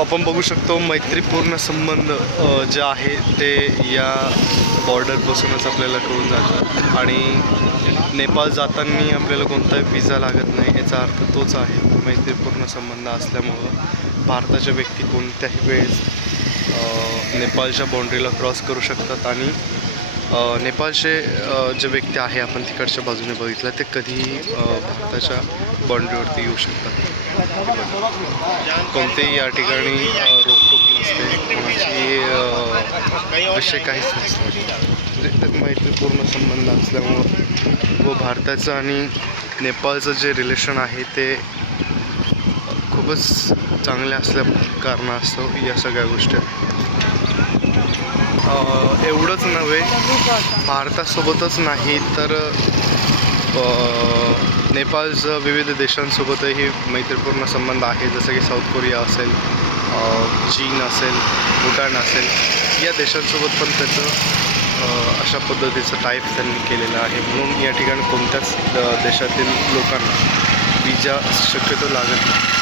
आपण बघू शकतो मैत्रीपूर्ण संबंध जे आहे ते या बॉर्डरपासूनच आपल्याला कळून जातं. आणि नेपाळ जाताना आपल्याला कोणताही विजा लागत नाही, याचा अर्थ तोच आहे. मैत्रीपूर्ण संबंध असल्यामुळं भारताच्या व्यक्ती कोणत्याही वेळेस नेपाळच्या बाउंड्रीला क्रॉस करू शकतात. आणि नेपाळचे जे व्यक्ती आहे, आपण तिकडच्या बाजूने बघितलं, ते कधीही भारताच्या बाउंड्रीवरती येऊ शकतात. कोणतेही या ठिकाणी रोकटोक नसते, कोणाची विषय काहीच नसते. म्हणजे मैत्रीपूर्ण संबंध असल्यामुळं व भारताचं आणि नेपाळचं जे रिलेशन आहे ते खूपच चांगले असल्या कारणास्तव या सगळ्या गोष्टी. एवढंच नव्हे, भारतासोबतच नाही तर नेपाळचं विविध देशांसोबतही मैत्रीपूर्ण संबंध आहे. जसं की साऊथ कोरिया असेल, चीन असेल, भूटान असेल, या देशांसोबत पण त्याचं अशा पद्धतीचं टाईप त्यांनी केलेलं आहे. म्हणून या ठिकाणी कोणत्याच देशातील लोकांना विजा शक्यतो लागत नाही.